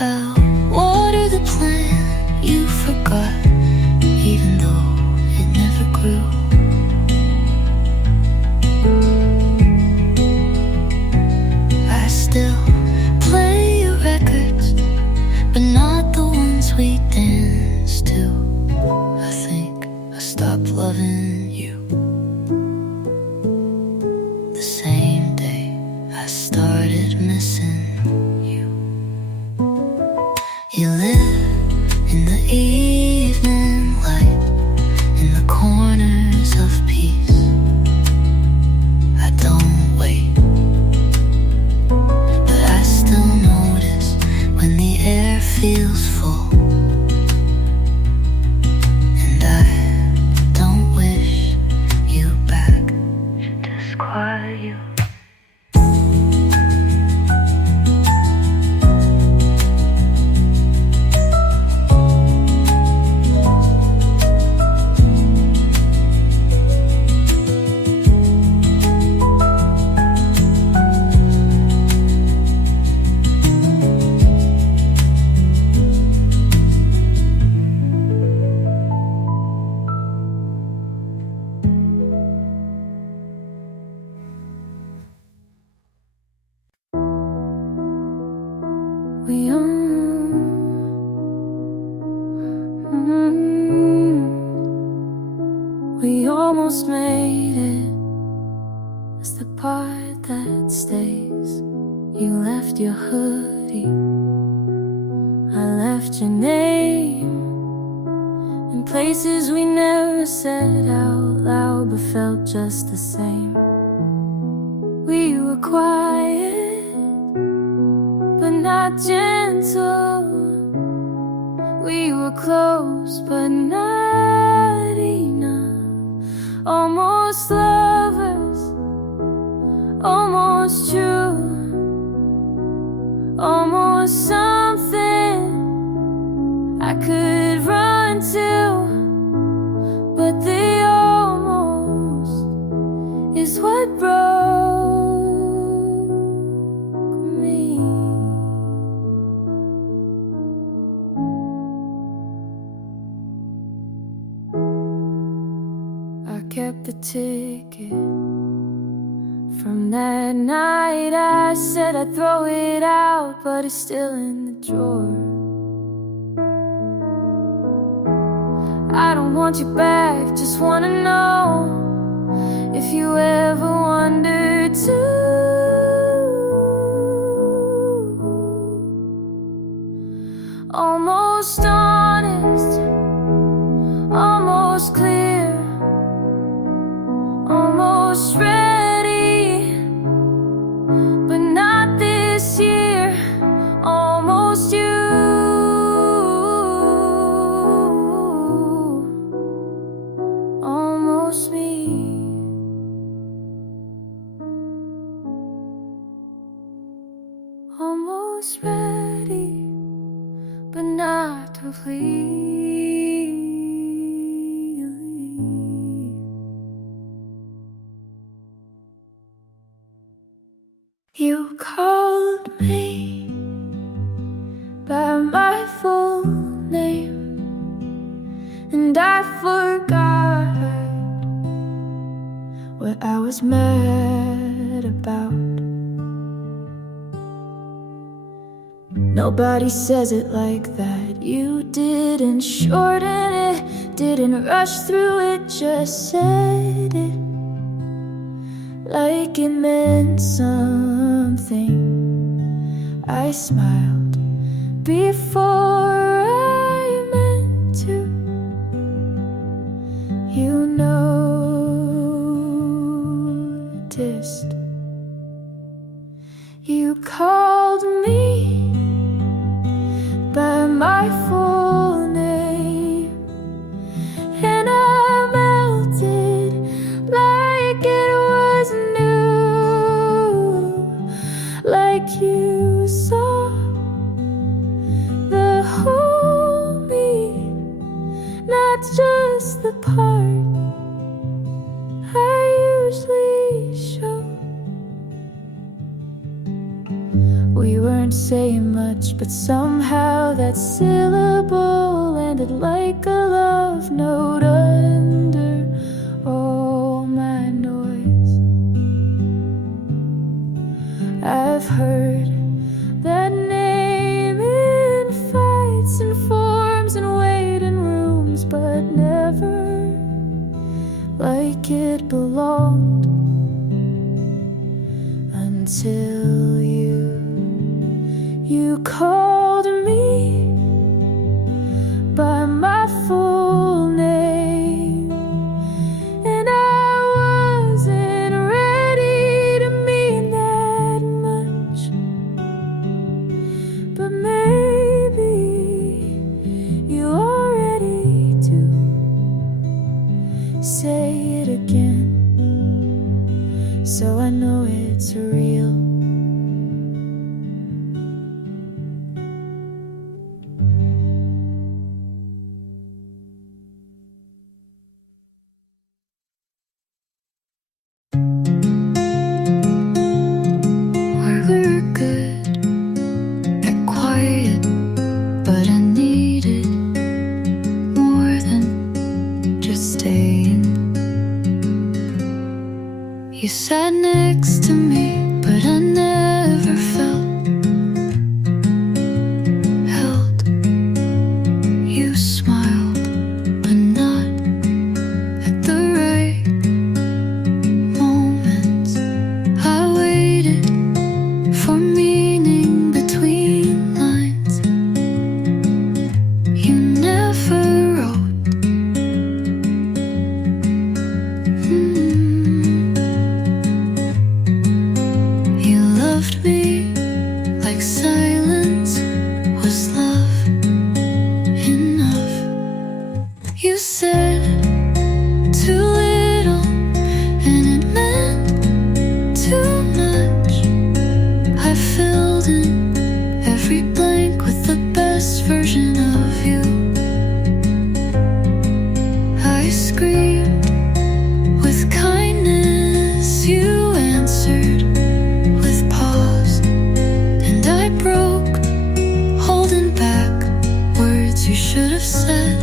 I'll water the plant you forgot, even though it never grew. I still play your records, but not the ones we danced to. I think I stopped loving you the same day I started missing you. You live in the evening light, in the corners of peace. I don't wait, but I still notice when the air feels full, and I don't wish you back. Should disquiet you. We almost made it. It's the part that stays. You left your hoodie, I left your name, in places we never said out loud but felt just the same. We were quiet but not gentle. We were close but not enough. Almost lovers, almost true, almost something I could run to. But the almost is what broke me. I kept the ticket from that night. I said I'd throw it out, but it's still in the drawer. I don't want you back, just wanna know if you ever wondered too. Almost honest, almost almost clear, almost ready, but not this year. Almost you, almost me. Almost ready, but not completely. You called me by my full name, and I forgot what I was mad about. Nobody says it like that. You didn't shorten it, didn't rush through it, just said it like it meant something. I smiled before I meant to. You noticed. You called me by my full name, and I melted like it was new, like you saw the whole me, not just the part I usually show. We weren't saying much, but somehow that syllable landed like a love note under all my noise. I've heard that name in fights and forms and waiting rooms, but never like it belonged until you called me by my full name, and I wasn't ready to mean that much, but maybe you are ready to say it again, so I know it's real. You sat next to me, but I never felt held. You smiled, but not at the right moments. I waited for meaning between lines. You never wrote. You said too little, and it meant too much. I filled in every blank with the best version of you. I screamed with kindness, you answered with pause, and I broke, holding back words you should have said.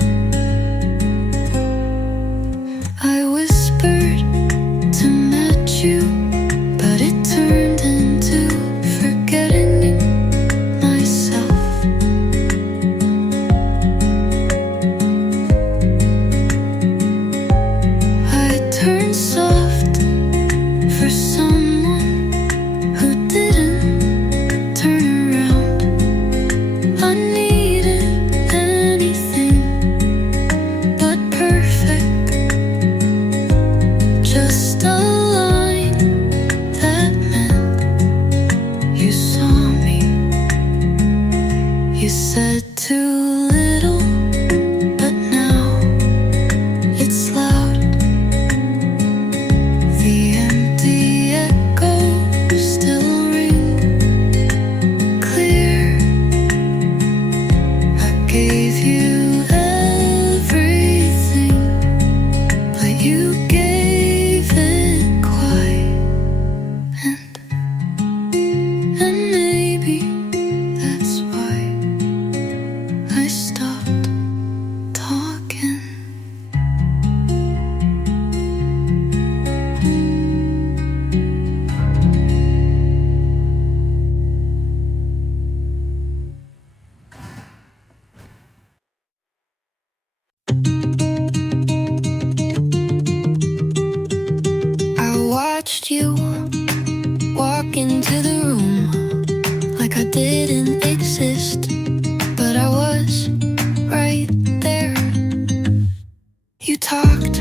You talked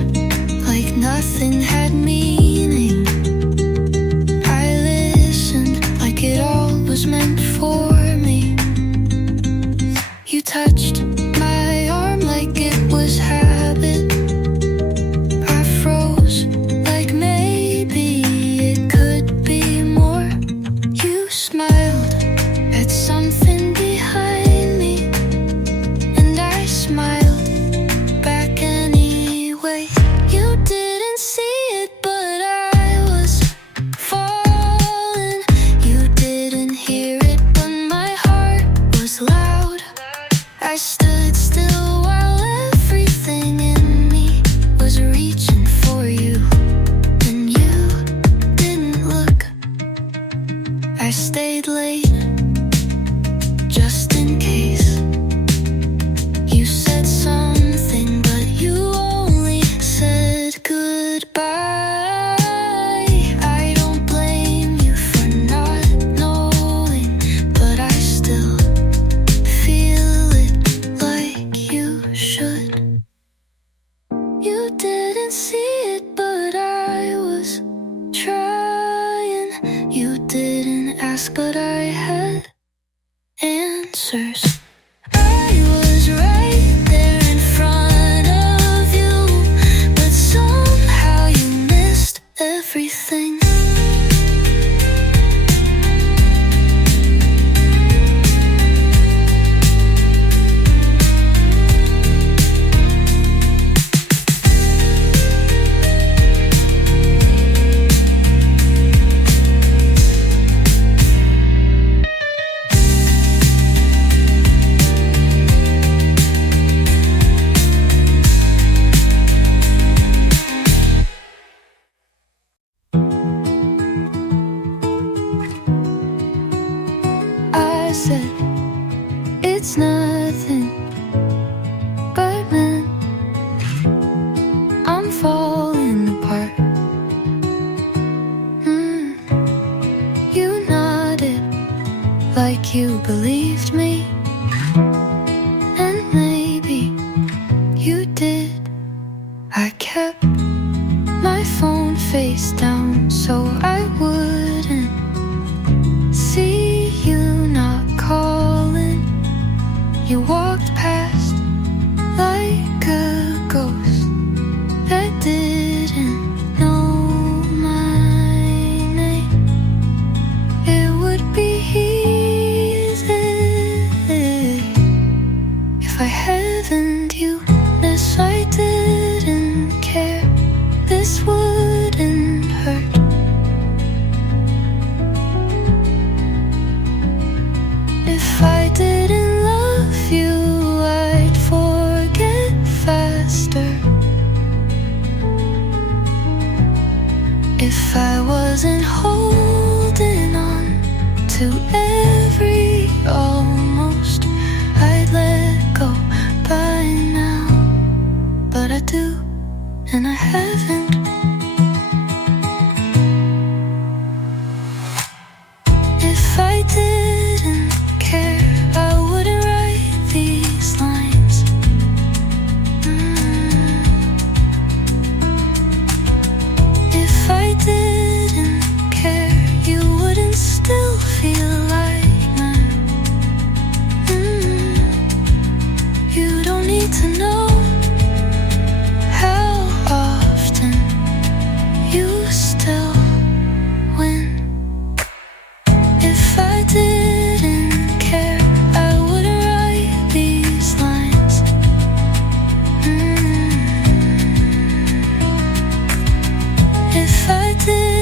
like nothing had meaning. I listened like it all was meant for me. You touched my arm like it was habit. I froze like maybe it could be more. You smiled at something behind me, and I smiled back anyway. You didn't see it, but I was falling. You didn't hear it, but my heart was loud. I stood still while everything in me was reaching for you, and you didn't look. I stayed late just in case. You said something, but you only said goodbye. I don't blame you for not knowing, but I still feel it like you should. You didn't see it, but I was trying. You didn't ask, but I had answers. I was right there in front of you, but somehow you missed everything. I said it's nothing, but man, I'm falling apart. You nodded like you believed me, and maybe you did. I kept my phone face down so I wouldn't see you not calling. You walked past like a ghost that didn't know my name. It would be easy if I haven't you. This I didn't care. This wouldn't hurt. If I didn't love you, I'd forget faster. If I wasn't holding on to every almost, I'd let go by now. But I do, and I haven't. If I didn't care, I wouldn't write these lines. If I didn't care, you wouldn't still feel like mine. You don't need to know how often you still win. If I didn't care, I wouldn't write these lines. If I didn't